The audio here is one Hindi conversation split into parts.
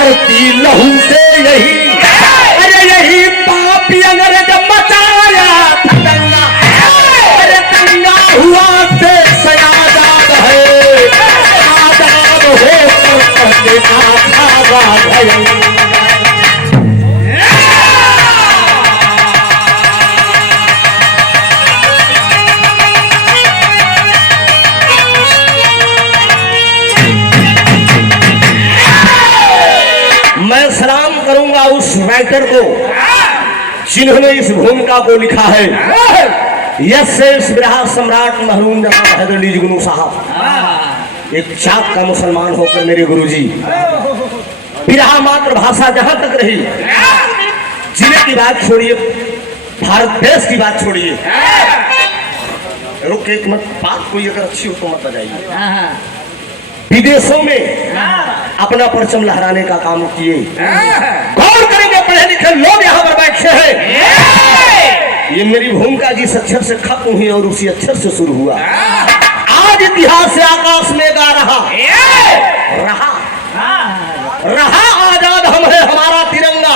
धरती लहू से यही, अरे यही पापी अंग्रेज मचाया था दंगा, अरे दंगा हुआ देश आजाद है, आजाद होकर देना था। मैं सलाम करूंगा उस राइटर को जिन्होंने इस भूमिका को लिखा है। यस इस बिरहा सम्राट महरूम जनाब हैदर अली जुगनू साहब एक चाक का मुसलमान होकर मेरे गुरुजी बिरहा मातृभाषा जहां तक रही, जिले की बात छोड़िए, भारत देश की बात छोड़िए, रुक एक मत, बात कोई अगर अच्छी हो तो मत बजाइए। विदेशों में अपना परचम लहराने का काम किए। गौर करेंगे, पढ़े लिखे लोग यहाँ पर बैठे हैं। ये मेरी भूमिका जिस अक्षर से खत्म हुई और उसी अक्षर से शुरू हुआ। आज इतिहास से आकाश में गा रहा रहा आजाद हम है, हमारा तिरंगा,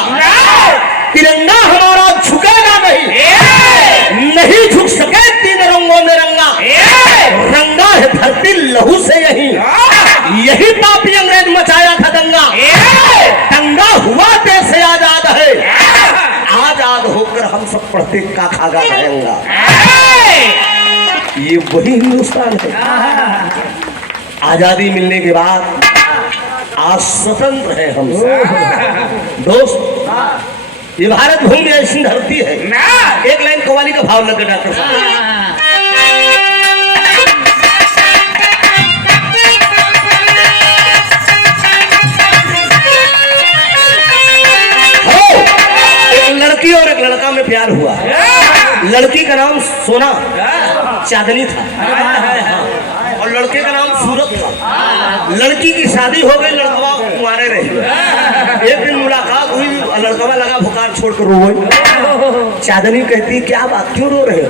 तिरंगा हमारा झुकेगा नहीं झुक सके तीन रंगों में रंगा, रंगा है धरती लहू से यही पापी अंग्रेज मचाया था दंगा, दंगा हुआ देश से आजाद है, आजाद होकर हम सब पढ़ते का खागा रहेंगा। ये वही हिंदुस्तान है। आजादी मिलने के बाद आज स्वतंत्र है हम दोस्त। ये भारत भूमि ऐसी धरती है। एक लाइन कव्वाली का भाव लगे डॉक्टर साहब। लड़की और एक लड़का में प्यार हुआ। लड़की का नाम सोना चांदनी था और लड़के का नाम सूरत था। लड़की की शादी हो गई, लड़कवा कुंवारे रहे। एक दिन मुलाकात हुई, लड़कवा लगा भुकार छोड़कर रोए। चांदनी कहती क्या बात, क्यों रो रहे हो?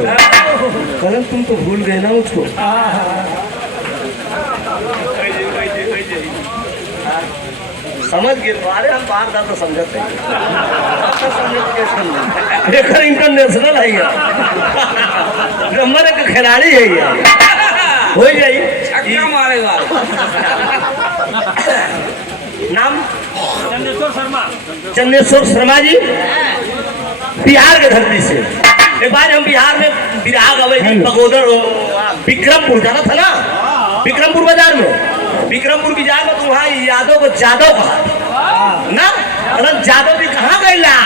कहना तुम तो भूल गए ना मुझको। समझ गए तुम्हारे, हम बार बार तो समझते हैं, इंटरनेशनल है नंबर एक खिलाड़ी है हो जाइए। नाम चंदेश्वर शर्मा जी, बिहार के धरती से। एक बार हम बिहार में बिरहा गए थे, बगोदर विक्रमपुर जाना था ना, विक्रमपुर बाजार में, विक्रमपुर बाजार में तो वहाँ यादव को जादव कहा ना, जादव जी कहाँ गए ला?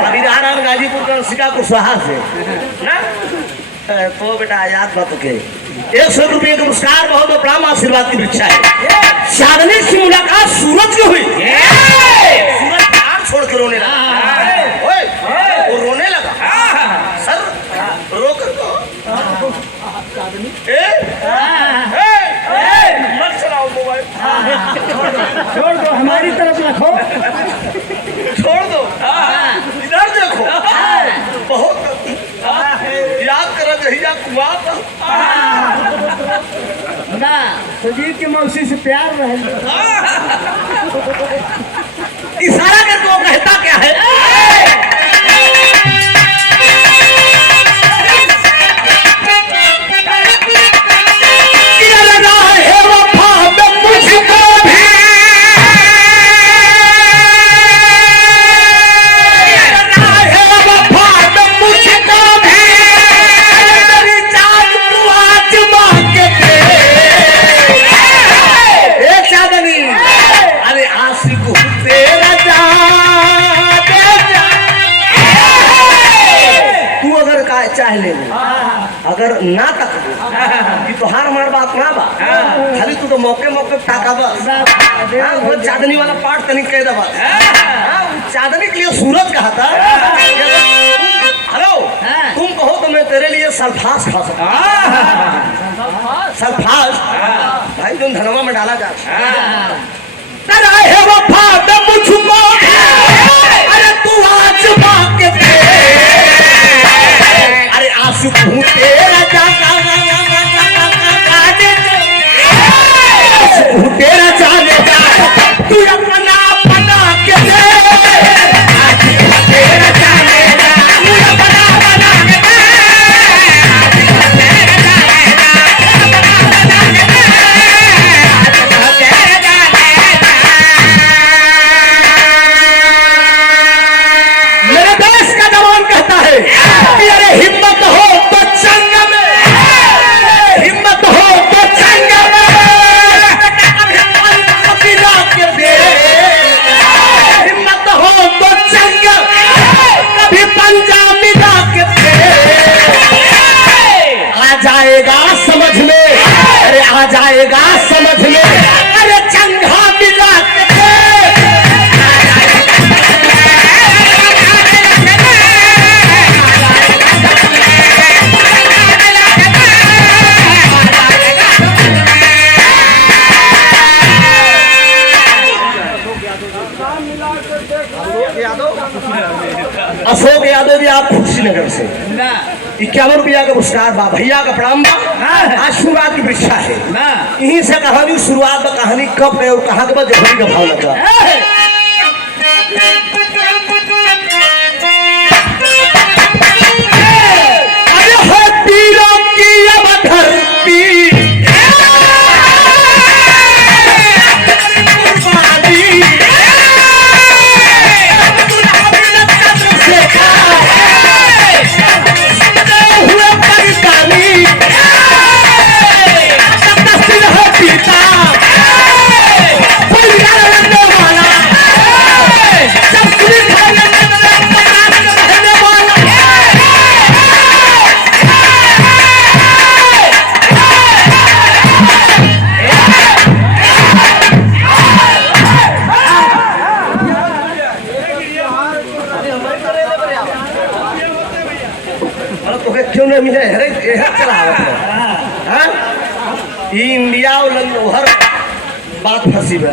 अभी गाजीपुर का शिका कुशवाहा से ना। तो बेटा याद मत के 100 रुपये का पुरस्कार, बहुत प्रणाम, आशीर्वाद की भिक्षा है। चांदनी से मुलाकात सूरज की हुई। सूरज प्यार छोड़ के रोने लगा, वो रोने लगा। सर रोकर तो मत चलाओ मोबाइल, छोड़ दो, हमारी तरफ रखो, छोड़ दो, इधर देखो। बहुत याद करो जहिया कुआं ना सजीव की मौसी से प्यार रहे। इशारा करके वो कहता क्या है? अगर ना तक कि तोहार हमार बात ना बा, खाली तू तो मौके मौके ताका बस। वो चांदनी वाला पार्ट तनिक कह दे बस। चांदनी के लिए सूरज कहा था, हेलो तुम कहो तो मैं तेरे लिए सल्फास खा सकता। सल्फास भाई तुम धनवा में डाला जाता है। वफा में मुझको अरे तू आज बाके अरे आंसू तेरा तेरा जाने तू अपना आएगा समझ में, अरे चंगा मिला अशोक यादव जी आप कुशीनगर से 51 रुपया का पुरस्कार बा, भैया का प्रणाम बा। आज शुरुआत की परीक्षा है, यहीं से कहानी शुरुआत बा। कहानी कब है और कहाँ के बाद जब का भाव लगा। अरे है तीरों की अब धरती, क्यों नहीं मिले इंडिया हर बात फंसी बा,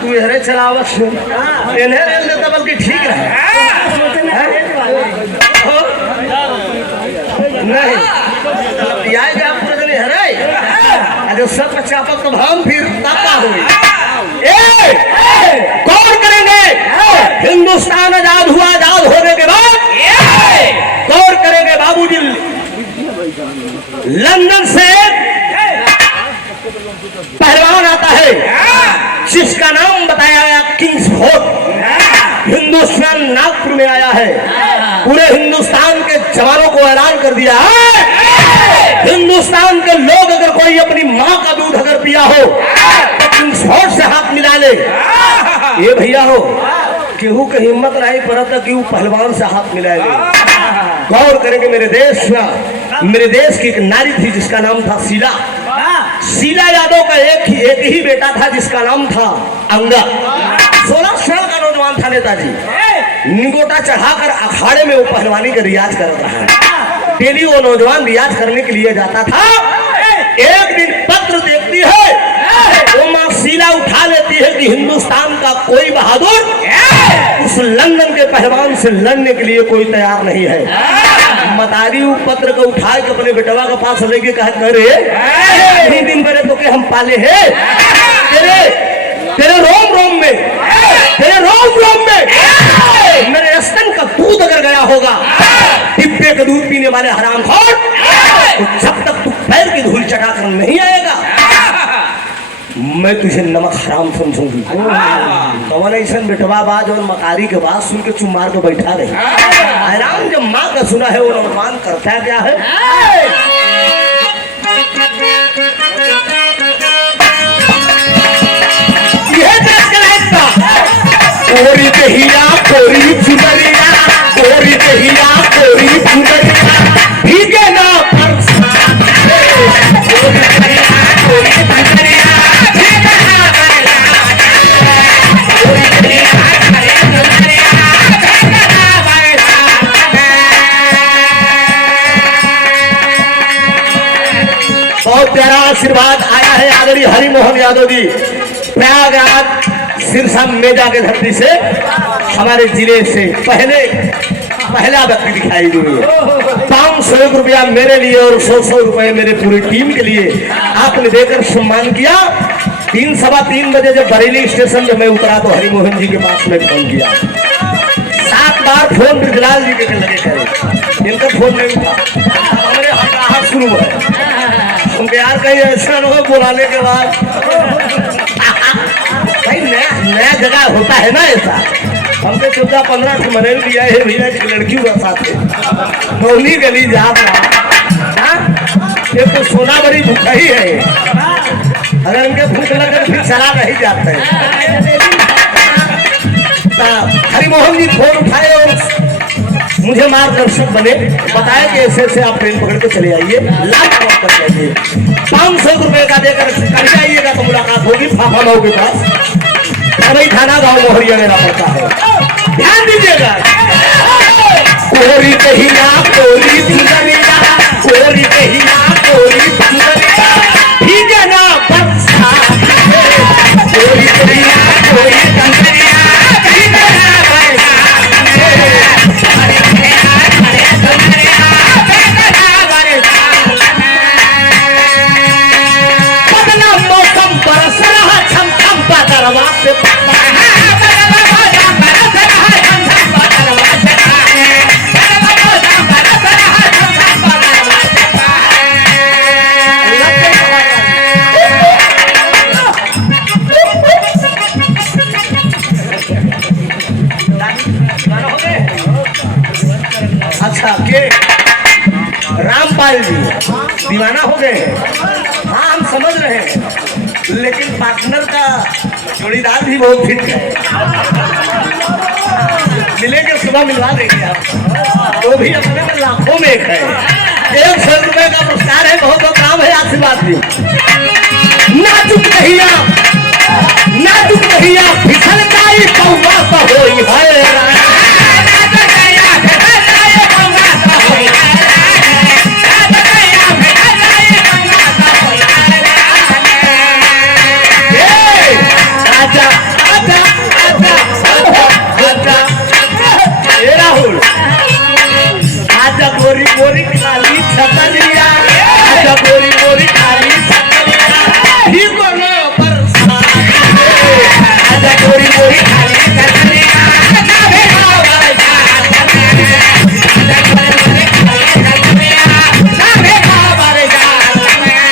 तू हरे चलावत इन्हें बल्कि ठीक रहे नहीं आएगा पूरे दिन हरे जो सब चापक तो हम फिर ताका हुई। कौन करेंगे हिंदुस्तान आजाद हुआ, आजाद होने के बाद गौर करेंगे बाबूजी लंदन से पहलवान आता है जिसका नाम बताया गया किंग्सफोर्ड, हिंदुस्तान नागपुर में आया है। पूरे हिंदुस्तान के जवानों को ऐलान कर दिया है हिंदुस्तान के लोग अगर कोई अपनी मां का दूध अगर पिया हो तो किंग्सफोर्ड से हाथ मिला ले। ये भैया हो केहू की हिम्मत नहीं पड़ता कि वो पहलवान से हाथ मिलाएगा। गौर करेंगे मेरे देश की एक नारी थी जिसका नाम था शीला यादव का एक ही बेटा था जिसका नाम था अंगद। 16 साल का नौजवान था नेताजी, निगोटा चढ़ाकर अखाड़े में वो पहलवानी का रियाज कर रहा है। डेली वो नौजवान रियाज करने के लिए जाता था। एक दिन पत्र देखती है वो मां शीला उठा लेती है कि हिंदुस्तान का कोई बहादुर उस लंदन के पहलवान से लड़ने के लिए कोई तैयार नहीं है। मतारी पत्र को उठा के अपने बेटवा के पास लेके कहा करे इतनी दिन पहले तो के हम पाले हैं, तेरे रोम रोम में मेरे स्तन का दूध अगर गया होगा, डिब्बे का दूध पीने वाले हरामखोर, तो जब तक तू पैर की धूल चटाकर नहीं आएगा मैं तुझे नमक हराम समझूंगी। कौन ऐसा बेटवा बाज और मकारी के बाद सुन के चुप मार के बैठा रही। हैरान जब माँ का सुना है वो अनुमान करता है क्या है। यह देश का लायक था कोरी दहिया कोरी चुनरिया, कोरी दहिया कोरी चुनरिया भीगे ना बहुत प्यारा आशीर्वाद आया है आदरणीय हरिमोहन यादव जी प्रयागराज सिरसा मेजा के धरती से हमारे जिले से पहला व्यक्ति दिखाई दिए। 500 रुपया मेरे लिए और 100 रुपए मेरे पूरी टीम के लिए आपने देकर सम्मान किया। 3-3:15 बजे जब बरेली स्टेशन पे मैं उतरा तो हरिमोहन जी के पास में फोन किया। 7 बार फोन ब्रजलाल जी के लगे करे, इनका फोन नहीं उठा। हमारे हड़ाहट शुरू है उनके यार कहीं ऐसा लोग बुलाने के बाद भाई नया जगह होता है ना ऐसा। हमने 14-15 महीने लिया है भैया की लड़की हुआ साथ में मौली गली जा रहा। ये तो सोना बड़ी भूखा ही है, अगर इनके भूख लगकर फिर चला नहीं जाते। हरिमोहन जी फोन उठाए और मुझे मार्गदर्शक बने, बताए कि ऐसे ऐसे आप ट्रेन पकड़ के चले आइए, लाख मत कर जाइए, 500 रुपए का देकर कर जाइएगा तो मुलाकात होगी फाफा माऊ के पास। भाई थाना गांव मोहरिया मेरा पड़ता है, ध्यान दीजिएगा। कोरी कहिया कोरी सुंदरिया, कोरी कहिया कोरी सुंदरिया, भीगे ना बरसात में, कोरी कहिया कोरी सुंदरिया, भीगे ना बरसात में, कोरी कहिया कोरी सुंदरिया, भीगे ना बरसात में। बदला मौसम बरस रहा छम छम बदरवा से अच्छा के रामपाल जी दीवाना हो गए। हाँ हम समझ रहे हैं, लेकिन पार्टनर का जोड़ीदार भी बहुत फिट है, मिलेंगे सुबह मिलवा देंगे आप, वो भी अपने में लाखों में एक है। 100 रुपए का पुरस्कार है, बहुत बहुत काम है, आशीर्वाद दी। नाजुक कहिया नाजुक कहिया फिसल जाई कौवा तो होई है, गोरी गोरी खाली छतरिया, आजा गोरी गोरी खाली छतरिया, भीगो ना बरसात में, आजा गोरी गोरी खाली छतरिया, ना भीगो बरसात में, आजा गोरी गोरी खाली छतरिया, ना भीगो बरसात में।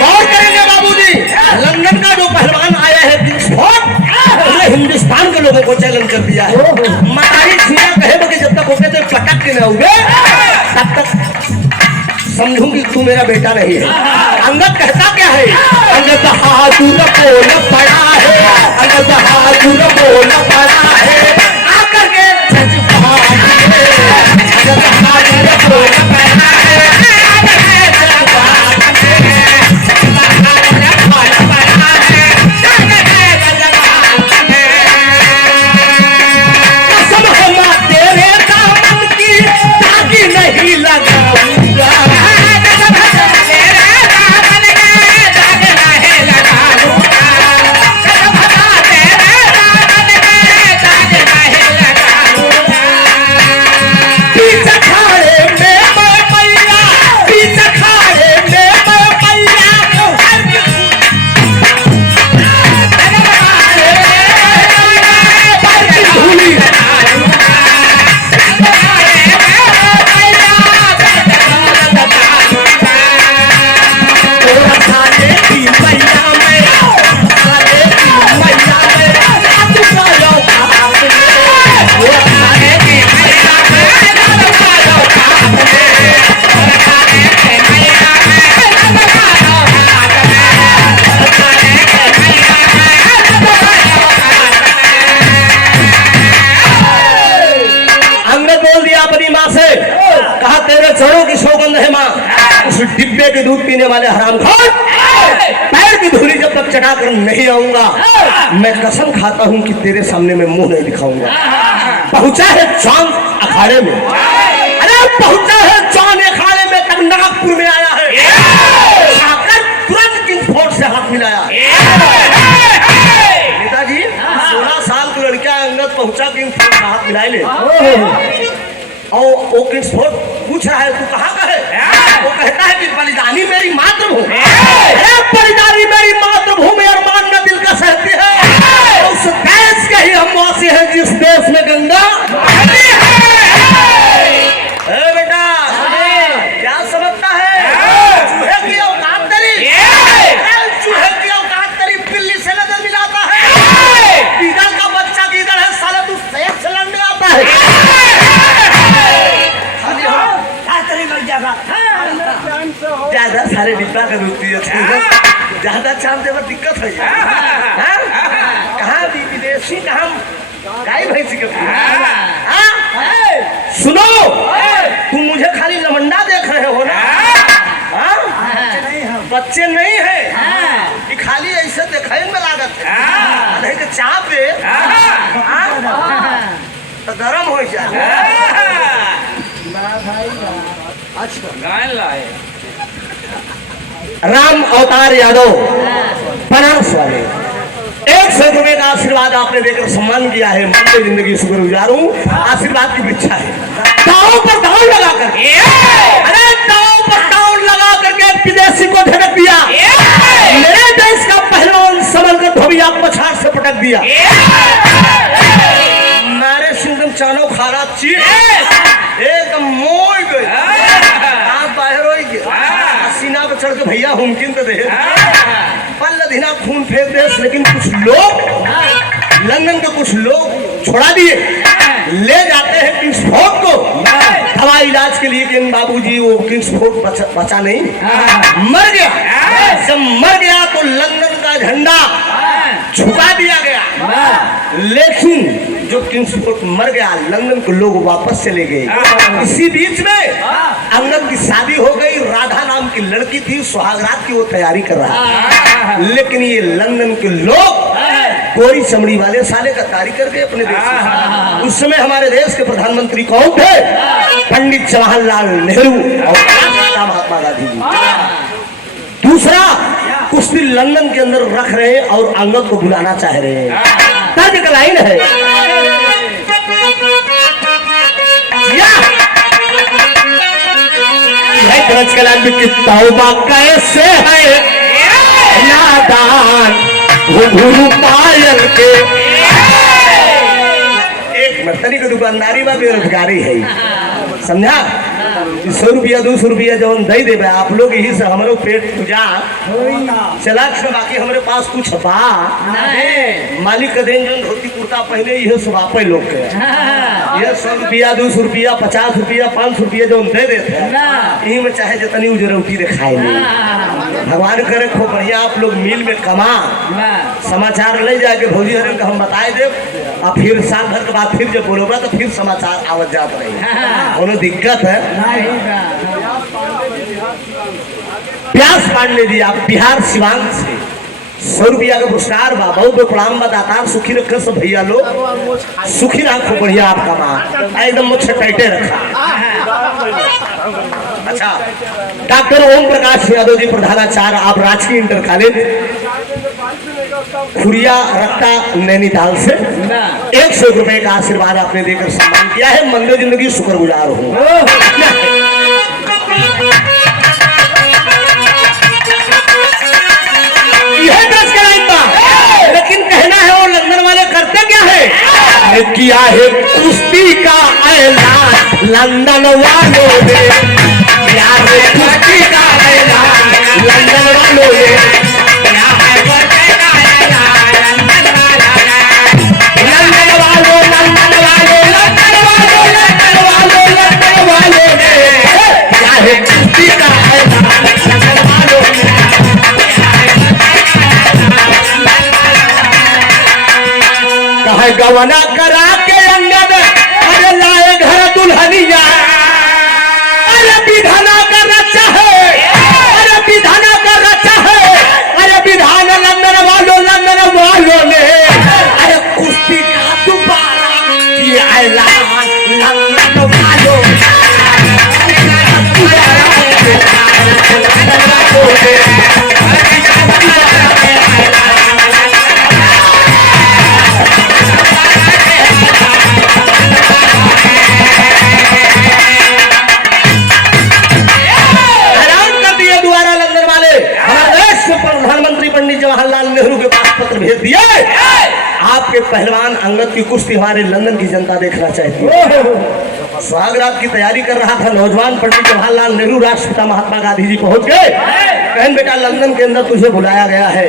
गौर करेंगे बाबूजी, लंदन का जो पहलवान आया है हिंदुस्तान के लोगों को चैलेंज कर दिया है। मतारी छीना कहे कि जब तक होके तो पटक के न हुए तब तक समझूंगी तू मेरा बेटा नहीं है। अंगद कहता क्या है, अंगद बहादुर बोल पड़ा है, अंगद बहादुर बोल पड़ा है, आकर के जज्बात में, अंगद बहादुर बोल पड़ा है, आकर के जज्बात में, बहादुर बोल पड़ा है, आकर के जज्बात में। कसम है मां तेरे दामन की ताकि नहीं लगाऊंगा, डिब्बे के दूध पीने वाले हरामखोर, पैर की धूली जब तक चढ़ा कर नहीं आऊंगा, मैं कसम खाता हूं कि तेरे सामने मैं मुंह नहीं दिखाऊंगा। पहुंचा है चांद अखाड़े में, अरे पहुंचा है चांद अखाड़े में, तब नागपुर में आया है, आकर तुरंत किंग्सफोर्ड से हाथ मिलाया। नेताजी 16 साल की लड़कियां अंगद पहुंचा किंग्सफोर्ड से हाथ मिलाए ले, और वो किंग्सफोर्ड पूछ रहा है तू कहाँ का है? वो कहता है कि बलिदानी मेरी मातृभूमि, बलिदानी मेरी मातृभूमि और मानना दिल का सहती है, उस देश के ही हम वासी हैं जिस देश में गंगा बेटा क्या समझता है? चूहे की औकात तेरी, चूहे की औकात तेरी बिल्ली से नजर मिलाता है, गीदड़ का बच्चा गीदड़ है, साला तू सेब से लड़ने आता है। ज्यादा सारे डिब्बा का दूध पिए, ज्यादा चांद पर दिक्कत है। कहाँ विदेशी कहाँ गाय भैंसी के सुनो, तुम मुझे खाली लमंडा देख रहे हो ना? बच्चे नहीं है कि खाली ऐसे देखे में लागत है, नहीं तो चाप दे तो गरम हो जाए। राम अवतार यादव बनारस वाले 100 रुपए का आशीर्वाद आपने देकर सम्मान किया है। मन में जिंदगी शुक्र गुजार हूँ, आशीर्वाद की इच्छा है। दांव पर दांव लगा कर, अरे दांव पर दांव लगा करके विदेशी को झटक दिया, मेरे देश का पहलवान संभल कर धोबिया पछाड़ से पटक दिया। मारे सिंगम चानो खारा चीज एकदम मोड़ गई, आप बाहर हो गए, सीना पर चढ़ के भैया मुमकिन तो दे पल दिना खून फेंक दे। लेकिन कुछ लोग लंदन के कुछ लोग छोड़ा दिए, ले जाते हैं किंग्सफोर्ड को दवा इलाज के लिए। किंग बाबूजी वो किंग्सफोर्ड बचा नहीं, मर गया। जब मर गया तो लंदन का झंडा झुका दिया गया, लेकिन जो किंग्सफोर्ड मर गया लंदन के लोग वापस चले गए। इसी बीच में अंगद की शादी हो गई, राधा नाम की लड़की थी, सुहागरात की वो तैयारी कर रहा, लेकिन ये लंदन के लोग गोरी चमड़ी वाले साले का तारी करके अपने देश। उस समय हमारे देश के प्रधानमंत्री कौन थे? पंडित जवाहरलाल नेहरू और महात्मा गांधी जी। दूसरा, कुश्ती लंदन के अंदर रख रहे और अंगद को बुलाना चाह रहे हैं। तर्क का लाइन है, तौबा कैसे है नादान घुंघरू पायल के। एक मर्तनी की दुकानदारी बा, बेरोजगारी है, समझा? 100 रुपया 200 रुपया जवन दे देवे आप लोग, यही से हमारे पेट पूजा चला। बाकी हमारे पास कुछ बा मालिक का देन जन धोती कुर्ता पहने, यह सब आप लोग के ये 100 रुपया 200 रुपया 50 रुपया 500 रुपया जवन दे देते यही में चाहे जितनी उजरौती दिखाई नहीं। भगवान करे खूब बढ़िया आप लोग मिल में कमा, समाचार ले जाके भौजी हरे का हम बताए दे, और फिर साल भर के बाद फिर जब बोलोगा तो फिर समाचार आवत जात रही, कोनो दिक्कत है। प्यास पांडे जी आप बिहार सिवान से 100 रुपया का पुरस्कार बा, बहुत प्रणाम बताता। सुखी रखे सब भैया लोग, सुखी रखो बढ़िया आपका माँ एकदम मुझसे टाइटे रखा। अच्छा, डॉक्टर ओम प्रकाश यादव जी प्रधानाचार्य आप राजकीय इंटर कॉलेज खुरिया रक्ता नैनीताल से 100 रुपए का आशीर्वाद आपने देकर सम्मान किया है। मंदिर जिंदगी शुक्रगुजार हूँ। लेकिन कहना है वो लंदन वाले करते क्या है? किया है कुश्ती का ऐलान लंदन वालों ने, किया है कुश्ती का ऐलान लंदन वालों ने, किया है कुश्ती का ऐलान लंदन वालों लंदन वालों लंदन वालों लंदन वालों लंदन वालों ने, किया है कुश्ती का ऐलान लंदन वालों ने। कहे गवना करा के अंगद अरे लाए घर दुल्हनिया, अरे विधाना का रचा है, अरे विधाना का रचा है, अरे विधान लंदन वालों ने, अरे कुश्ती का दोबारा ये ऐलान लंदन वालों ने। जवाहरलाल नेहरू के पास पत्र भेज दिया, आपके पहलवान अंगद की कुश्ती हमारे लंदन की जनता देखना चाहती है। सुहागरात की तैयारी कर रहा था नौजवान पंडित जवाहरलाल नेहरू, राष्ट्रपिता महात्मा गांधी जी पहुंच गए। बहन बेटा लंदन के अंदर तुझे बुलाया गया है,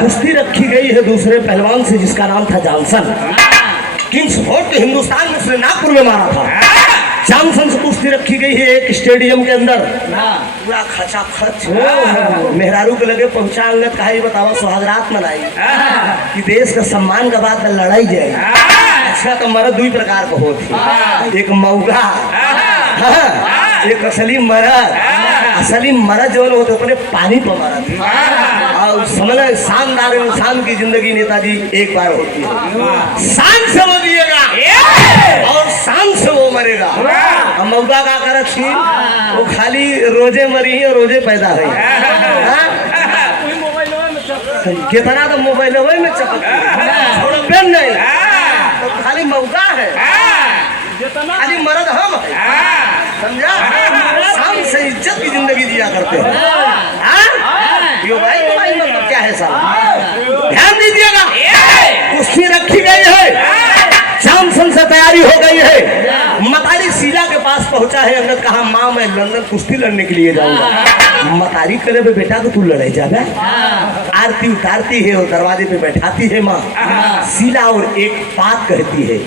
कुश्ती रखी गई है दूसरे पहलवान से जिसका नाम था जॉनसन। किंग्सफोर्ड के हिंदुस्तान में उसने नागपुर में मारा था। जॉनसन से कुश्ती रखी गई है एक स्टेडियम के अंदर, पूरा खचाखच मेहरारू के लगे पहुंचा। अंगद कहा बतावा सुहागरात मनाई कि देश का सम्मान का बात लड़ाई जाए, अच्छा तो मर्द दुई प्रकार के होती, एक मौगा, हाँ, एक असली मर्द। असली मर्द जो होते अपने पानी पर मरत और समझ शानदार इंसान की जिंदगी नेताजी एक बार होती है। शान से वो जिएगा और शान से वो मरेगा। अब मौका का करत थी वो खाली रोजे मरी है, रोजे पैदा है। कितना तो मोबाइल में चपक पेन नहीं तो खाली मौका है, खाली मर्द हम है, समझा? शान से इज्जत की जिंदगी जिया करते हैं। यो भाई तुम्हारी मतलब क्या है साहब? ध्यान दीजिएगा, कुश्ती रखी गई है, जॉनसन से तैयारी हो गई है। मतारी शीला के पास पहुंचा है। अंगद कहा माँ मैं लंदन कुश्ती लड़ने के लिए जाऊंगा। मतारी करे बेटा तो तू लड़ाई जाबे। आरती उतारती है और दरवाजे पे बैठाती है माँ शीला और एक बात कहती है।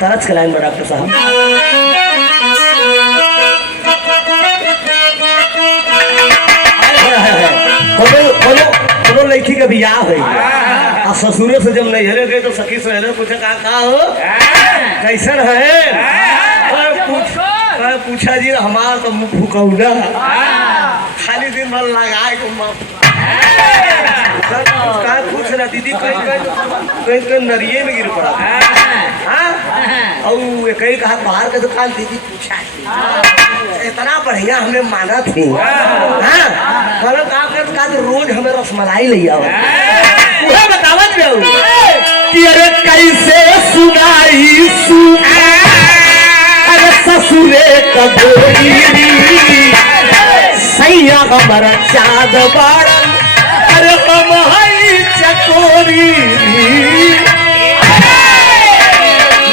तरस के लाइन में डॉक्टर साहब, कोनो लड़की का बियाह है, ससुरे से जब नैहरे गए तो सखी से पूछे का हो कैसन है? पूछा जी हमार तो मुँह फुकौला, खाली दिन भर लगाए पूछ रहा दीदी कहीं नरिये में गिर पड़ा। और कई कहा बाहर के दुकान दीदी पूछा इतना बढ़िया हमें माना थी। का रोज हमें रसमलाई ले आओ बतावत कि अरे कैसे सुनाई अरे ससुरे का गोरी सैया हमारा चाँद बाड़न अरे हम चकोरी।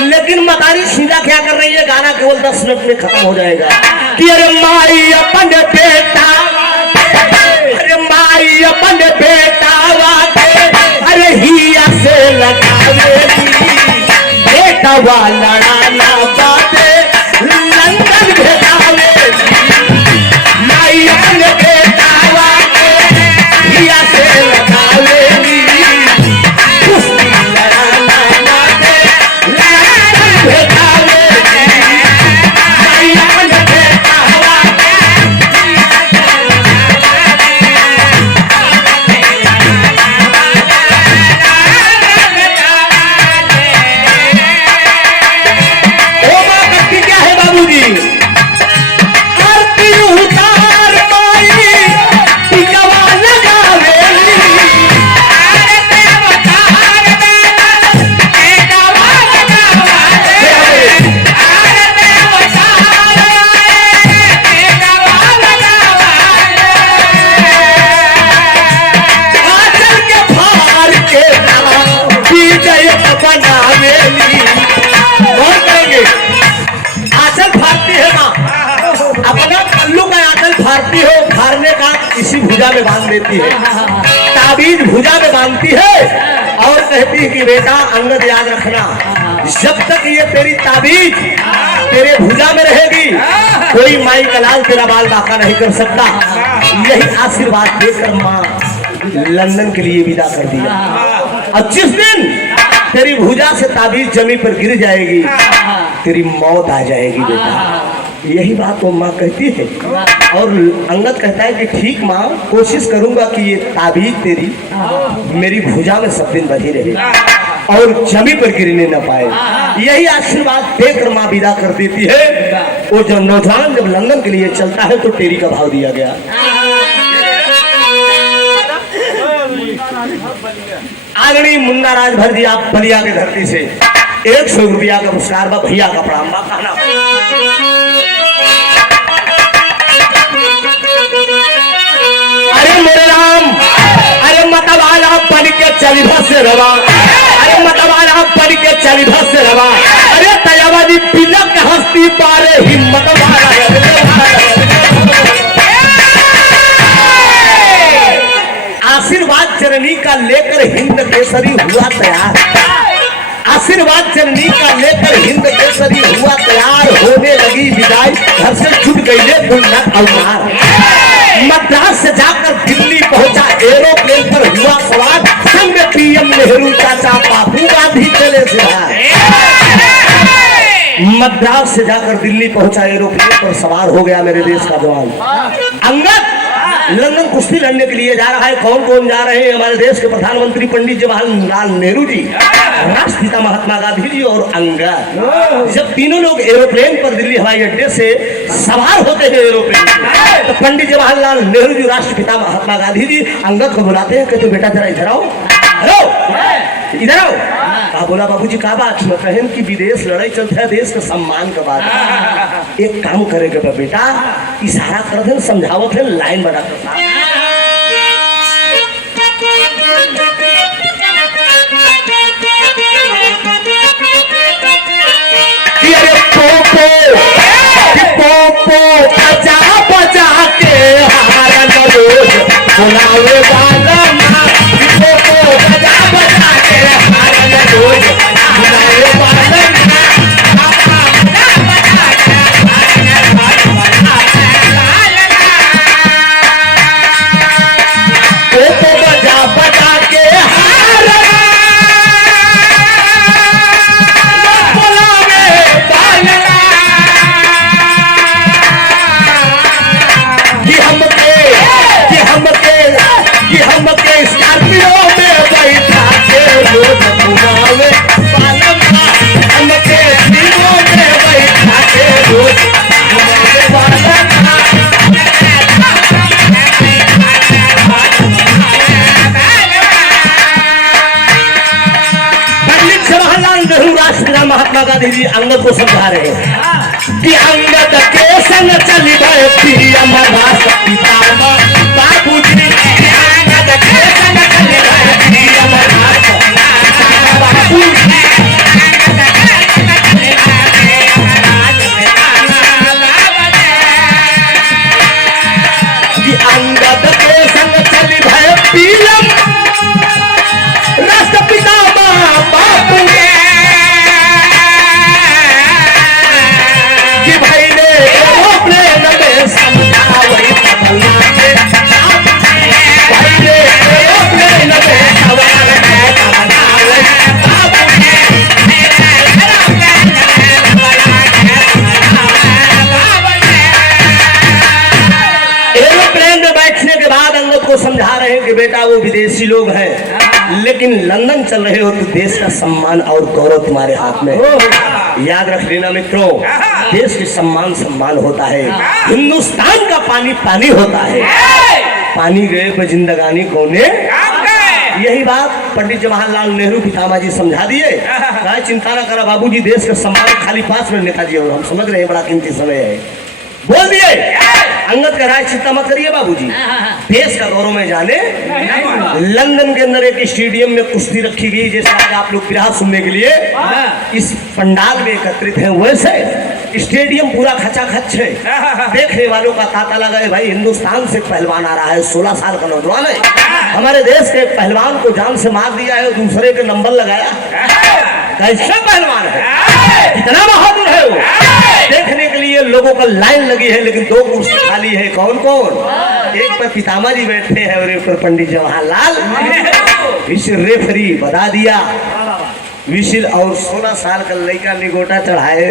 लेकिन मतारी शीला क्या कर रही है? गाना केवल 10 मिनट में खत्म हो जाएगा कि अरे माई अपन बेटा, अरे माई अपन बेटा अरे हिया से लगावेली बेटा वाला लड़ाना बाते लंदन भेजावेली। माई अपन बेटा हिया से लगावेली कुश्ती लड़ाना बाते लंदन भेजावेली। माई अपन बेटा इसी भुजा में बांध देती है, ताबीज भुजा में बांधती है और कहती है कि बेटा अंगद याद रखना जब तक ये तेरी ताबीज तेरे भुजा में रहेगी कोई माई का लाल तेरा बाल बाका नहीं कर सकता। यही आशीर्वाद देकर माँ लंदन के लिए विदा कर दिया। और जिस दिन तेरी भुजा से ताबीज जमीन पर गिर जाएगी तेरी मौत आ जाएगी बेटा। यही बात वो माँ कहती है और अंगद कहता है कि ठीक माँ कोशिश करूंगा कि ये ताबीज तेरी मेरी भुजा में सब दिन बधी रहे और जमीन पर गिरने न पाए। यही आशीर्वाद देकर माँ विदा कर देती है। वो जब नौजवान जब लंदन के लिए चलता है तो टेरी का भाव दिया गया। आदरणीय मुन्ना राजभर जी आप बलिया के धरती से 100 रुपया का पुरस्कार बा भैया का प्रणाम बा कहना। अरे मेरे राम अरे मतवाला बन के चली से रवा, अरे मतवाला बन के चली से रवा, अरे तयावादी पिलक हस्ती पारे हिम्मत वाला। आशीर्वाद जननी का लेकर हिंद केसरी हुआ तैयार, आशीर्वाद जननी का लेकर हिंद केसरी हुआ तैयार। होने लगी विदाई घर से छूट गई गुन्नत अवतार। मद्रास से जाकर दिल्ली पहुंचा एरोप्लेन पर हुआ सवार, संग पीएम नेहरू चाचा बाबू गांधी चले सिधार। मद्रास से जाकर दिल्ली पहुंचा, एरोप्लेन पर सवार हो गया मेरे देश का जवान। अंगद लंदन कुश्ती लड़ने के लिए जा रहा है। कौन कौन जा रहे हैं? हमारे देश के प्रधानमंत्री पंडित जवाहरलाल नेहरू जी, राष्ट्रपिता महात्मा गांधी जी और अंगद। जब तीनों लोग एरोप्लेन पर दिल्ली हवाई अड्डे से सवार होते हैं एरोप्लेन से, तो पंडित जवाहरलाल नेहरू जी, राष्ट्रपिता महात्मा गांधी जी अंगद को बुलाते हैं कि तू बेटा जरा इधर आओ, इधर आओ। कहा बोला बाबूजी का बात न कहें कि विदेश लड़ाई चलते है, देश के सम्मान का बात। एक काम करेगा बेटा, इशारा कर दे, समझावत है, लाइन बना कर बजा बजा के हारन रोज बुलावे वाला बजा बजा के हारन रोज बुलावे वाला बजा बजा के हारन बुलावे वाला हमके स्कॉर्पियो में बैठा के रोज बुलावे वाला, हमके तीनों में बैठा के रोज बुलावे वाला। पंडित जवाहरलाल नेहरू, राष्ट्रपिता महात्मा गांधी जी अंगद को समझा रहे हैं कि अंगद के संग चली गए थी अमर राष्ट्रपिता बाबू जी, अंगद के संग चली गए थी अमर राष्ट्रपिता बाबू जी, कि अंगद के संग चली गए पीएम राष्ट्रपिता बाबू कि भाई ने एरोप्लेन में समझावई बदलना के भाई ने एरोप्लेन में सवार है बनावई एरोप्लेन में बैठने के बाद अंगद को समझा रहे हैं कि बेटा वो विदेशी लोग हैं, लेकिन लंदन चल रहे हो तो देश का सम्मान और गौरव तुम्हारे हाथ में। याद रख लेना मित्रों, देश के सम्मान होता है, हिंदुस्तान का पानी पानी होता है, पानी गए पर जिंदगानी कौने। यही बात पंडित जवाहरलाल नेहरू पितामह जी समझा दिए। कहा चिंता न करा बाबूजी, देश का सम्मान खाली 5 मिनट नेताजी और हम समझ रहे हैं बड़ा कीमती समय है, बोल दिए। अंगद का राय चिंता मत करिए बाबूजी, देश का गौरव में जाने। लंदन के अंदर एक स्टेडियम में कुश्ती रखी गई, जैसे आज आप लोग बिरहा सुनने के लिए इस पंडाल में एकत्रित हैं, वैसे स्टेडियम पूरा खचाखच है। देखने वालों का तांता लगा है, भाई हिंदुस्तान से पहलवान आ रहा है, 16 साल का नौजवान है, हमारे देश के पहलवान को जान से मार दिया है, दूसरे के नंबर लगाया। कैसा पहलवान है, कितना बहादुर है वो। देखने के लिए लोगों का लाइन लगी है, लेकिन 2 कुर्सी खाली है। कौन कौन? एक पर पितामह जी बैठे हैं और एक पर पंडित जवाहरलाल। विशिल रेफरी बता दिया, विशिल और 16 साल का लड़का निगोटा चढ़ाए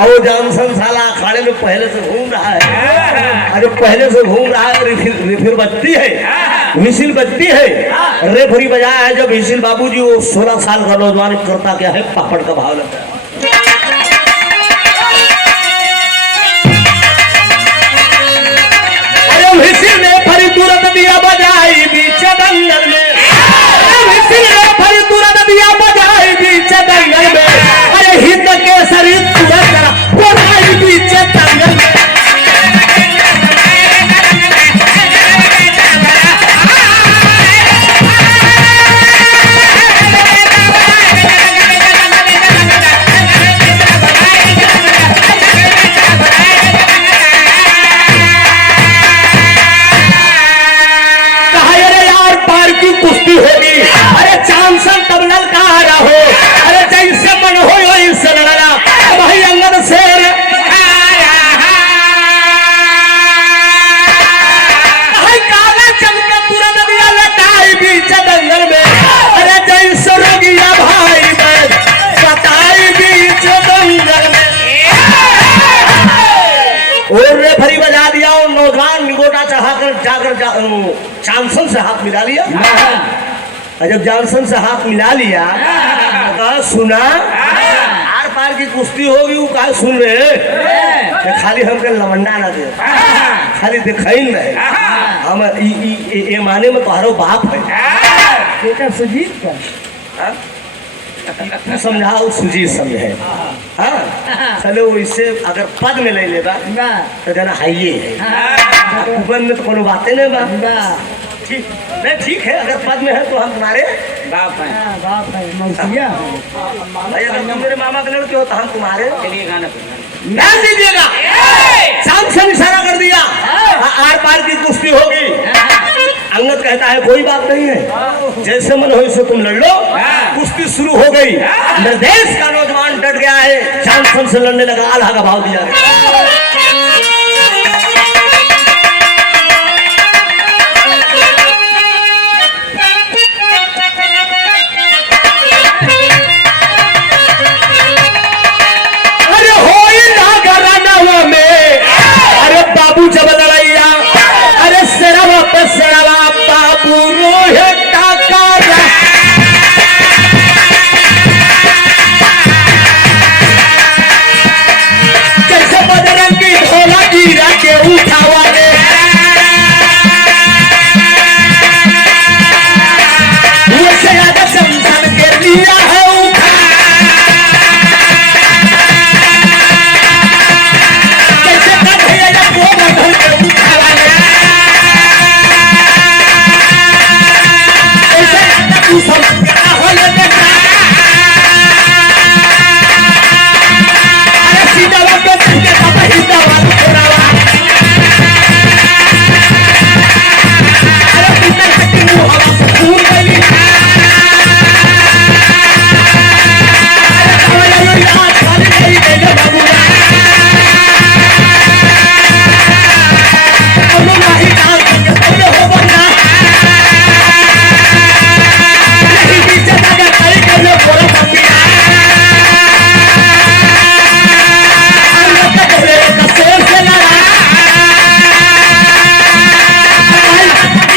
और जॉनसन साला अखाड़े में पहले से घूम रहा है। अरे पहले से घूम रहा है, रेफरी बजती है, विशिल बजती है, रेफरी बजाया है। जब विशिल बाबूजी वो 16 साल का नौजवान करता क्या है, पापड़ का भाव लगता है। विशिल ने फरी तुरंत दिया बजाई बीच दंगल में, विशिल ने फरी तुरंत दिया बजाई बीच दंगल में, अरे हिंद के शरीर तुरंत बोलाई बीच दंगल में। और रेफरी बजा दिया और नौजवान निगोटा चढ़ाकर जाकर जॉनसन से हाथ मिला लिया। और जब जॉनसन से हाथ मिला लिया तो सुना आर पार की कुश्ती होगी, वो कहा सुन रहे खाली हमके लवंडा ना दे, खाली दिखाई नहीं हम ये माने में तुम्हारो बाप है बेटा सुजीत का समझाओ, सुजीत समझे। हाँ चलो इससे अगर पद में ले लेगा तो कहना हाइये है, पद में तो कोनो बातें नहीं बा। ठीक नहीं, ठीक है, अगर पद में है तो हम तुम्हारे बाप है, बाप है मौसिया भाई। अगर तुम मेरे मामा के लड़के हो तो हम तुम्हारे ध्यान दीजिएगा। शाम से इशारा कर दिया, आर पार की कुश्ती होगी। अंगद कहता है कोई बात नहीं है, जैसे मन हो इसे तुम लड़ लो। कुश्ती शुरू हो गई, मेरे देश का नौजवान डट गया है, जॉनसन से लड़ने लगा, आल्हा का भाव दिया। अरे हो ना घराना में, अरे बाबू जब लड़ाइया, अरे सड़वा पे सड़वा बाबू रोहे टाका। कैसे बदरंगी ढोला गिरा के उठावा रे, वैसे आगे समझन के लिया है उठा। कैसे कन्हैया को बंधन के उठावा रे, कैसे तू समझ के होले बेटा। अरे सीधा वाके के बाबा ही दवा छोड़ावा। अरे पुत्र हटी मुंह हवा से फूल गई। अरे कवला आज खाली नहीं देगा बाबू। हम नहीं डाल के तोले हो बंदा, नहीं बीच जगह कहीं कहीं बोला पपिया। अंदर का बोले का शेर से लड़ा,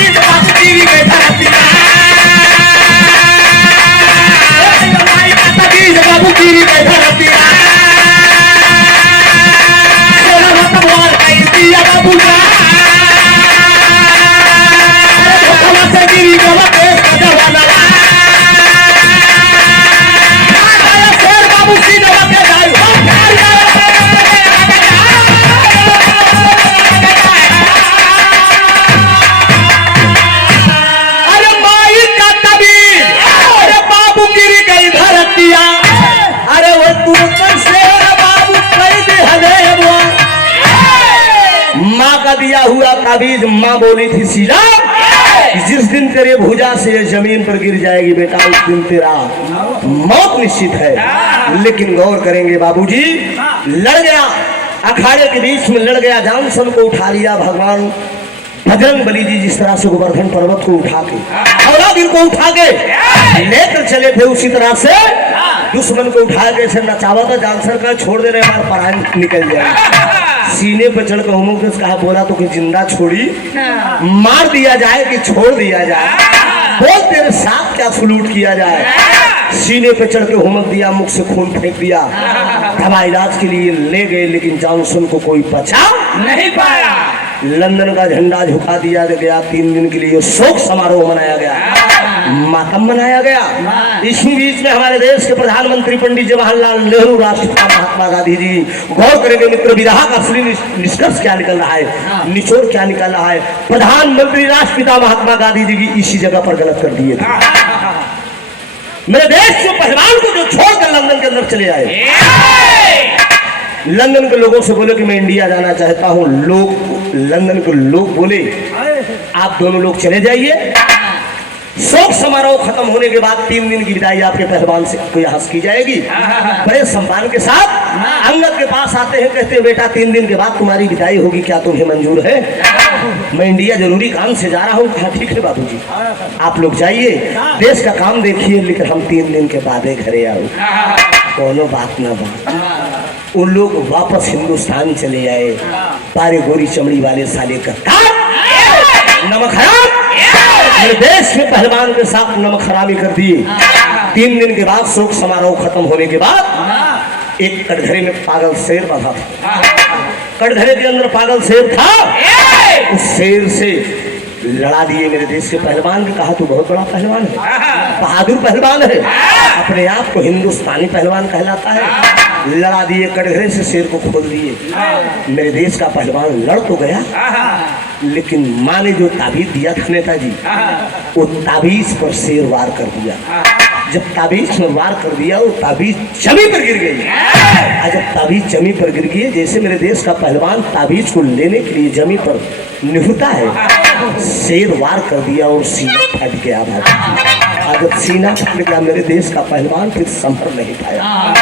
इस बात की भी बैठा पिया। भाई का तबीज बाबू की भी बैठा पिया। सोना मत बोल कहीं दिया बाबू का। अरे से गिरी बाबा देश का जवाना। शेर बाबू की दवा के जाए। अरे माई का तबीज, अरे बाबू गिरी गई धरतिया। अरे वो तुम शेर बाबू कई दे हले वो। माँ का दिया हुआ ताबीज, माँ बोली थी सीधा जिस दिन तेरे भुजा से जमीन पर गिर जाएगी बेटा, उस दिन तेरा मौत निश्चित है। लेकिन गौर करेंगे बाबूजी, लड़ गया, अखाड़े के बीच में लड़ गया, जॉनसन को उठा लिया भगवान बजरंग बली जी। जिस तरह से गोवर्धन पर्वत को उठा के, औलादिन को उठा के लेकर चले थे, उसी तरह से दुश्मन को उठा के से नचावा था। जॉनसन का छोड़ दे रहे हमारा परान निकल जाए। सीने पर चढ़ कर होमो कहा बोला तो कि जिंदा छोड़ी मार दिया जाए कि छोड़ दिया जाए, बोल तेरे साथ क्या सलूट किया जाए। सीने पे चढ़ के हुमक दिया, मुख से खून फेंक दिया। दवा इलाज के लिए ले गए, लेकिन जॉनसन को कोई बचा नहीं पाया। लंदन का झंडा झुका दिया गया। 3 दिन के लिए शोक समारोह मनाया गया, मातम मनाया गया। इसी बीच में हमारे देश के प्रधानमंत्री पंडित जवाहरलाल नेहरू, राष्ट्रपिता महात्मा गांधी जी, गौर करेंगे मित्र, विरहा का असली निष्कर्ष क्या निकल रहा है, निचोड़ क्या निकल रहा है। प्रधानमंत्री राष्ट्रपिता महात्मा गांधी जी की इसी जगह पर गलत कर दिए थे। मेरे देश के पहलवान को जो छोड़कर लंदन के अंदर चले आए, लंदन के लोगों से बोले कि मैं इंडिया जाना चाहता हूं। लोग लंदन के लोग बोले आप दोनों लोग चले जाइए। शोक समारोह खत्म होने के बाद 3 दिन की विदाई आपके पहलवान से को यहाँ की जाएगी। बड़े सम्मान के साथ अंगद के पास आते हैं, कहते हैं बेटा 3 दिन के बाद तुम्हारी विदाई होगी, क्या तुम्हें मंजूर है? मैं इंडिया जरूरी काम से जा रहा हूँ। कहा ठीक है बाबूजी, आप लोग जाइए, देश का काम देखिए, लेकिन हम 3 दिन के बाद घरे आओ। कोनो बात ना बा। उन लोग वापस हिंदुस्तान चले आए। पारे गोरी चमड़ी वाले साले का नमक हराम मेरे देश में पहलवान के साथ नमक हरामी कर दिए। 3 दिन के बाद शोक समारोह खत्म होने के बाद एक कटघरे में पागल शेर बंधा था। कटघरे के अंदर पागल शेर था। उस शेर से लड़ा दिए मेरे देश के पहलवान ने। कहा तू बहुत बड़ा पहलवान है, बहादुर पहलवान है, अपने आप को हिंदुस्तानी पहलवान कहलाता है। लड़ा दिए, कटघरे से शेर को खोल दिए। मेरे देश का पहलवान लड़ तो गया, लेकिन माँ ने जो ताबीज दिया था नेताजी, वो ताबीज पर शेर वार कर दिया। जब ताबीज में वार कर दिया, वो ताबीज जमी पर गिर गई। और जब ताबीज जमी पर गिर गई, जैसे मेरे देश का पहलवान ताबीज को लेने के लिए जमी पर निहुता है, शेर वार कर दिया और सीना फट गया। और जब सीना फट गया, मेरे देश का पहलवान फिर संभल नहीं पाया,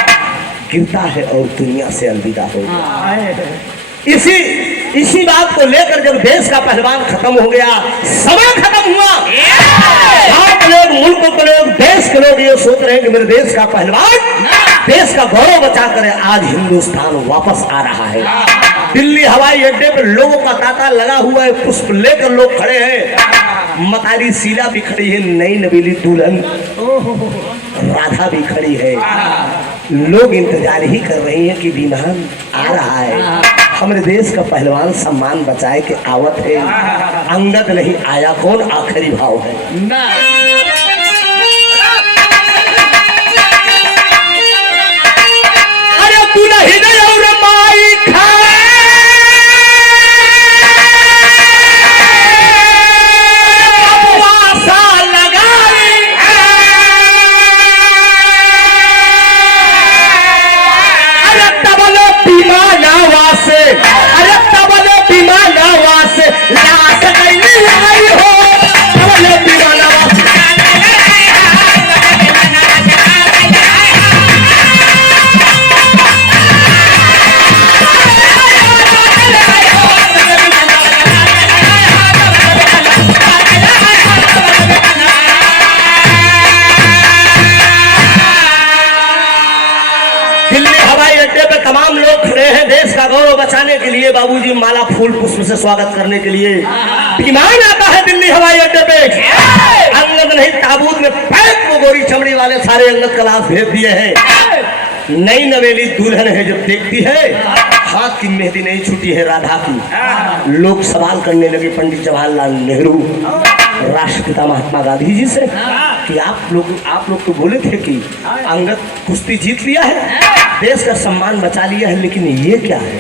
गिरता है और दुनिया से अलविदा हो गया। इसी बात को लेकर जब देश का पहलवान खत्म हो गया, समय खत्म हुआ, आप लोग, मुल्क के लोग, देश के लोग ये सोच रहे हैं कि मेरे देश का पहलवान देश का गौरव बचा कर आज हिंदुस्तान वापस आ रहा है। दिल्ली हवाई अड्डे पर लोगों का तांता लगा हुआ है, पुष्प लेकर लोग खड़े हैं। मतारी शीला भी खड़ी है, नई नवेली दुल्हन राधा भी खड़ी है। लोग इंतजार ही कर रहे हैं कि विमान आ रहा है, हमारे देश का पहलवान सम्मान बचाए के आवत है। अंगद नहीं आया, कौन आखिरी भाव है। अरे तू नहीं दे और माई खाए, अरे तबले विमानवा से लाश नहीं आई हो, तबले विमानवा तमाम लोग खड़े हैं देश का गौरव बचाने के लिए। बाबूजी माला फूल पुष्प से स्वागत करने के लिए विमान आता है दिल्ली हवाई अड्डे पे। अंगद नहीं, ताबूत में पैक वो गोरी चमड़ी वाले सारे अंगद का लाश भेज दिए हैं। नई नवेली दुल्हन है, जब देखती है हाथ की मेहंदी नहीं छूटी है राधा की। लोग सवाल करने लगे पंडित जवाहरलाल नेहरू, राष्ट्रपिता महात्मा गांधी जी से कि आप लोग तो बोले थे कि अंगद कुश्ती जीत लिया है, देश का सम्मान बचा लिया है, लेकिन ये क्या है।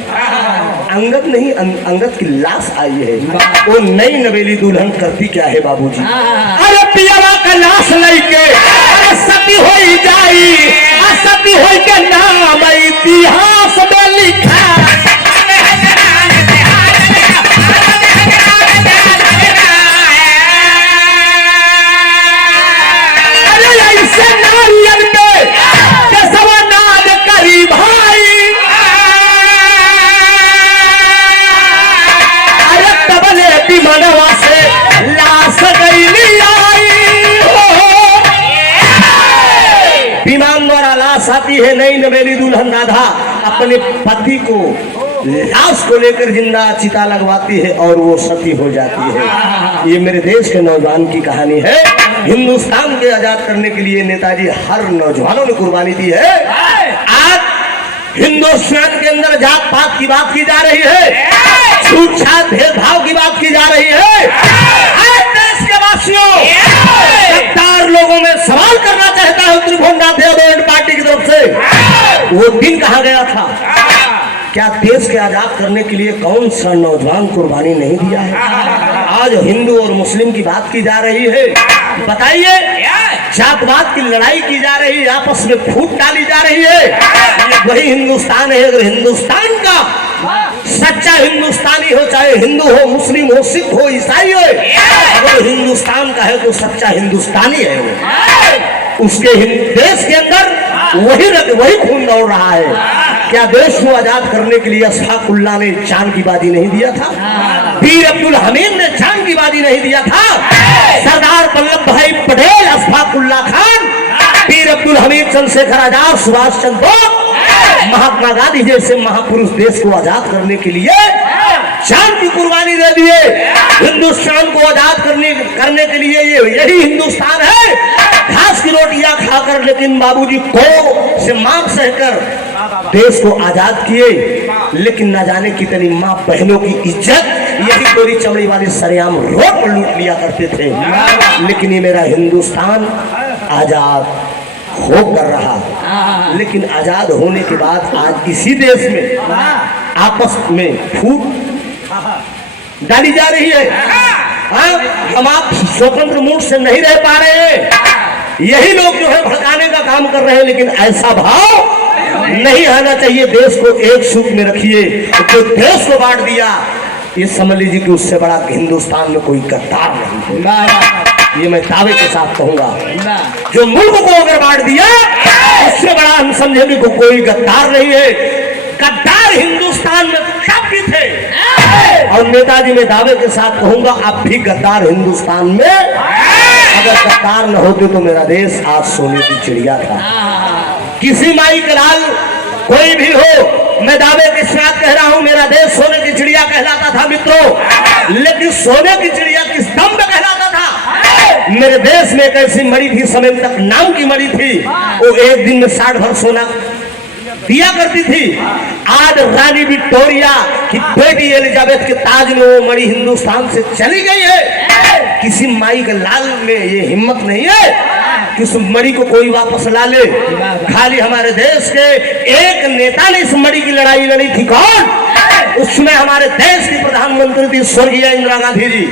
अंगद नहीं, अंगद की लाश आई है। वो नई नवेली दुल्हन करती क्या है बाबूजी। अरे पियावा का लाश लेके सती हो जाई, सती हो के नाम इतिहास में लिखा। विमान द्वारा लाश आती है, नई नवेली दुल्हन राधा अपने पति को लाश को लेकर जिंदा चिता लगवाती है और वो सती हो जाती है। ये मेरे देश के नौजवान की कहानी है। हिंदुस्तान के आजाद करने के लिए नेताजी हर नौजवानों ने कुर्बानी दी है। आज हिंदुस्तान के अंदर जात पात की बात की जा रही है, छूट छाट भेदभाव की बात की जा रही है। देश के वासियों, सत्तार लोगों में सवाल करना चाहता है त्रिभुवननाथ यादव पार्टी की तरफ से, वो दिन कहाँ गया था। क्या देश के आजाद करने के लिए कौन सा नौजवान कुर्बानी नहीं दिया है। आज हिंदू और मुस्लिम की बात की जा रही है। बताइए, जातवाद की लड़ाई की जा रही है, आपस में फूट डाली जा रही है। वही हिंदुस्तान है। अगर हिंदुस्तान का सच्चा हिंदुस्तानी हो, चाहे हिंदू हो, मुस्लिम हो, सिख हो, ईसाई हो, अगर हिंदुस्तान का है तो सच्चा हिंदुस्तानी है वो। उसके देश के अंदर वही खून दौड़ रहा है। क्या देश को आजाद करने के लिए अशफाकुल्लाह ने जान की बाजी नहीं दिया था। वीर अब्दुल हमीद ने जान की बाजी नहीं दिया था। सरदार वल्लभ भाई पटेल, अशफाकुल्लाह खान, वीर अब्दुल हमीद, चंद्रशेखर आजाद, सुभाष चंद्र बोस, महात्मा गांधी जैसे महापुरुष देश को आजाद करने के लिए जान की कुर्बानी दे दिए। हिंदुस्तान को आजाद करने के लिए यही हिंदुस्तान है। घास की रोटियां खाकर लेकिन बाबूजी को से मां सहकर देश को आजाद किए, लेकिन न जाने कितनी मां बहनों की इज्जत यही गोरी चमड़ी वाले सरेआम रोड पर लूट लिया करते थे। लेकिन ये मेरा हिंदुस्तान आजाद होकर रहा, लेकिन आजाद होने के बाद आज इसी देश में आपस में फूट डाली जा रही है। हम आप स्वतंत्र मूड से नहीं रह पा रहे हैं। यही लोग जो है भड़काने का काम कर रहे हैं, लेकिन ऐसा भाव नहीं आना चाहिए। देश को एक सूत्र में रखिए। जो देश को बांट दिया, ये समझ लीजिए कि उससे बड़ा हिंदुस्तान में कोई गद्दार नहीं है। ये मैं दावे के साथ कहूंगा। जो मुल्क को अगर बांट दिया, उससे बड़ा हम समझेंगे कि कोई गद्दार नहीं है। गद्दार हिंदुस्तान में कब भी थे, और नेताजी मैं दावे के साथ कहूंगा अब भी गद्दार हिंदुस्तान में। अगर गद्दार न होते तो मेरा देश आज सोने की चिड़िया था। किसी माई का लाल कोई भी हो, मैं दावे के साथ कह रहा हूं मेरा देश सोने की चिड़िया कहलाता था मित्रों। लेकिन सोने की चिड़िया किस दम पे कहलाता था? मेरे देश में एक ऐसी मणि थी, समय तक नाम की मणि थी, वो एक दिन में 60 भर सोना दिया करती थी। आज रानी विक्टोरिया की बेटी एलिजाबेथ के ताज में वो मणि हिंदुस्तान से चली गई है। किसी माई के लाल में ये हिम्मत नहीं है कि उस मणि को कोई वापस ला ले। खाली हमारे देश के एक नेता ने इस मणि की लड़ाई लड़ी थी। कौन? उसमें हमारे देश की प्रधानमंत्री थी स्वर्गीय इंदिरा गांधी जी।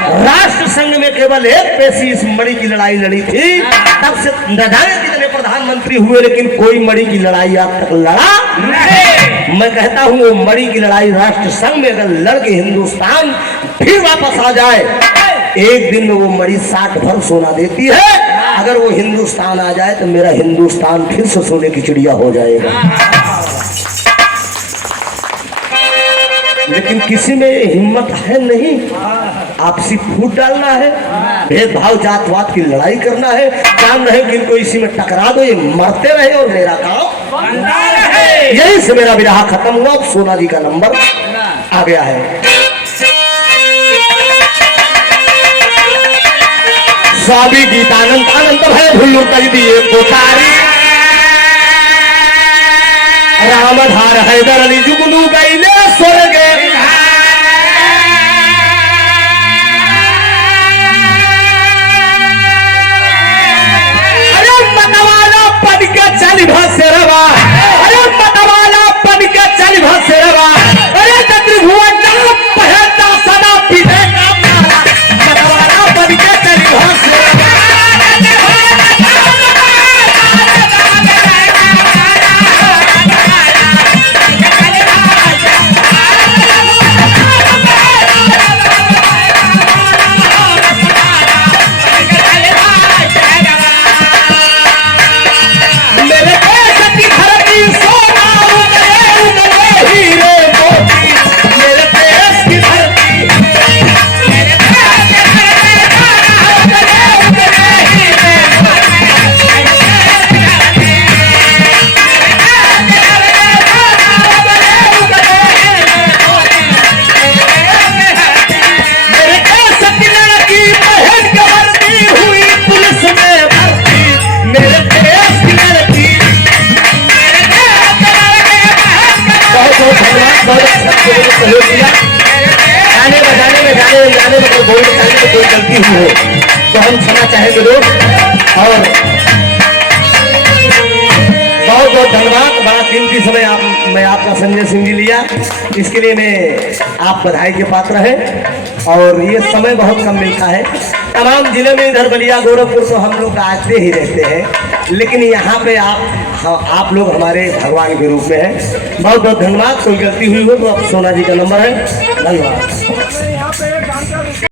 राष्ट्र संघ में केवल एक पेशी इस मणि की लड़ाई लड़ी थी। तब से न जाने कितने प्रधानमंत्री हुए, लेकिन कोई मणि की लड़ाई आज तक लड़ा नहीं। मैं कहता हूं वो मणि की लड़ाई राष्ट्र संघ में अगर लड़के हिंदुस्तान फिर वापस आ जाए, एक दिन में वो मणि 60 भर सोना देती है। अगर वो हिंदुस्तान आ जाए तो मेरा हिंदुस्तान फिर से सोने की चिड़िया हो जाएगा। लेकिन किसी में हिम्मत है नहीं। आपसी फूट डालना है, भेदभाव जातवाद की लड़ाई करना है, जान रहे कि इनको इसी में टकरा दो, ये मरते रहे और मेरा काम यही से मेरा विराह खत्म हुआ। अब सोना जी का नंबर आ गया है। स्वामी गीतानंद अनंत भय भुल्लू कर दिए पुकारी, रामधार हैदर अली जुगनू गईले स्वर्गे। अरे मतवाला पद के चल भसेरवा, अरे मतवाला पद के चल भसेरवा, अरे त्रिभुवन पहनता सदा पीछे का मारा, मतवाला पद के चल भसेरवा। जाने में कोई गलती हुई हो तो हम क्षमा चाहेंगे लोग। और बहुत बहुत धन्यवाद। बड़ा कीमती समय मैं आपका संजय सिंह जी लिया, इसके लिए मैं आप बधाई के पात्र हैं। और ये समय बहुत कम मिलता है। तमाम जिले में इधर बलिया गोरखपुर तो हम लोग आते ही रहते हैं, लेकिन यहाँ पे आप लोग हमारे भगवान के रूप में हैं। बहुत बहुत धन्यवाद। कोई गलती हुई हो तो अब सोना जी का नंबर है। धन्यवाद।